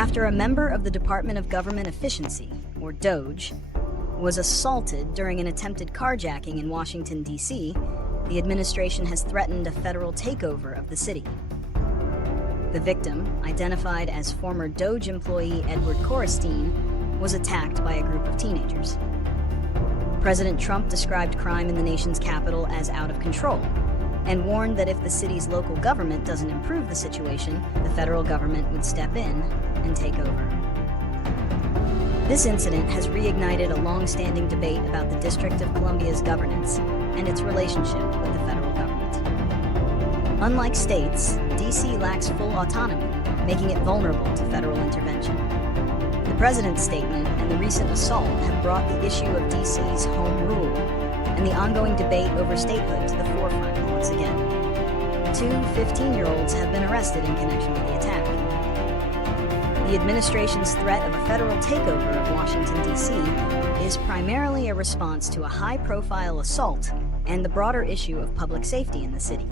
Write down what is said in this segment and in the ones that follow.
after a member of the Department of Government Efficiency, or DOGE, was assaulted during an attempted carjacking in Washington, D.C., the administration has threatened a federal takeover of the city. The victim, identified as former DOGE employee Edward Korestein, was attacked by a group of teenagers. President Trump described crime in the nation's capital as out of control and warned that if the city's local government doesn't improve the situation, the federal government would step in and take over. This incident has reignited a long-standing debate about the District of Columbia's governance and its relationship with the federal government. Unlike states, D.C. lacks full autonomy, making it vulnerable to federal intervention. The president's statement and the recent assault have brought the issue of D.C.'s home rule and the ongoing debate over statehood to the forefront once again. 2 15-year-olds have been arrested in connection with the attack. The administration's threat of a federal takeover of Washington, D.C. is primarily a response to a high-profile assault and the broader issue of public safety in the city.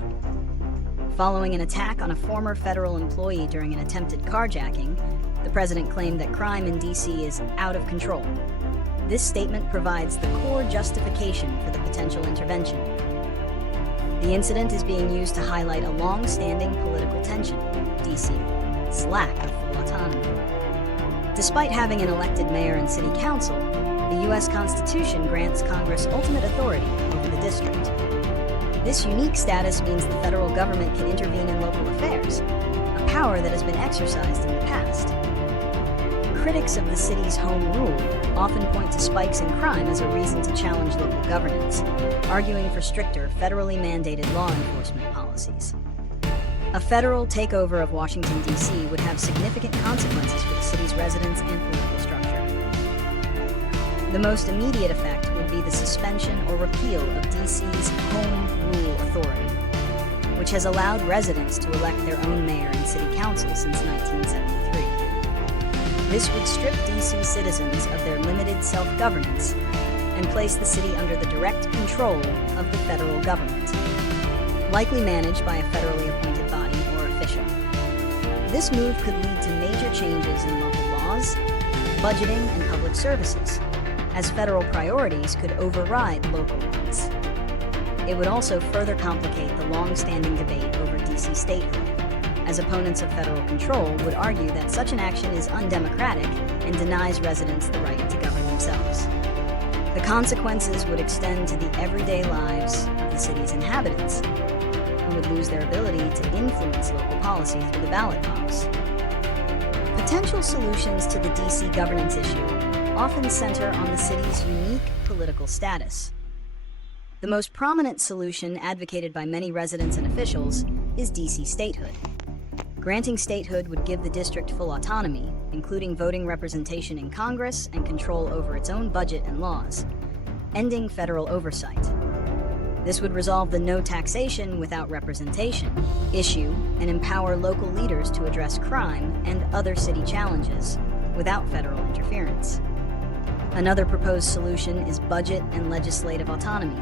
Following an attack on a former federal employee during an attempted carjacking, the president claimed that crime in D.C. is out of control. This statement provides the core justification for the potential intervention. The incident is being used to highlight a long-standing political tension, D.C.'s lack of full autonomy. Despite having an elected mayor and city council, the U.S. Constitution grants Congress ultimate authority over the district. This unique status means the federal government can intervene in local affairs, a power that has been exercised in the past. Critics of the city's home rule often point to spikes in crime as a reason to challenge local governance, arguing for stricter, federally mandated law enforcement policies. A federal takeover of Washington, D.C. would have significant consequences for the city's residents and political structure. The most immediate effect would be the suspension or repeal of D.C.'s home rule authority, which has allowed residents to elect their own mayor and city council since 1973. This would strip D.C. citizens of their limited self-governance and place the city under the direct control of the federal government, likely managed by a federally appointed body or official. This move could lead to major changes in local laws, budgeting, and public services, as federal priorities could override local ones. It would also further complicate the long-standing debate over D.C. statehood, as opponents of federal control would argue that such an action is undemocratic and denies residents the right to govern themselves. The consequences would extend to the everyday lives of the city's inhabitants, who would lose their ability to influence local policy through the ballot box. Potential solutions to the D.C. governance issue often center on the city's unique political status. The most prominent solution advocated by many residents and officials is D.C. statehood. Granting statehood would give the district full autonomy, including voting representation in Congress and control over its own budget and laws, ending federal oversight. This would resolve the no taxation without representation issue and empower local leaders to address crime and other city challenges without federal interference. Another proposed solution is budget and legislative autonomy,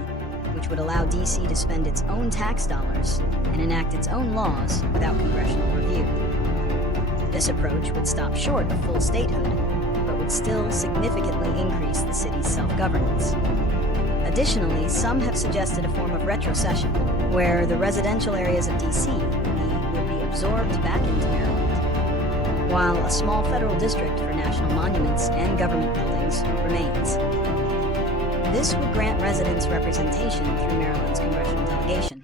which would allow D.C. to spend its own tax dollars and enact its own laws without congressional review. This approach would stop short of full statehood, but would still significantly increase the city's self-governance. Additionally, some have suggested a form of retrocession, where the residential areas of D.C. would be absorbed back into Maryland, while a small federal district for national monuments and government buildings remains. This would grant residents representation through Maryland's congressional delegation.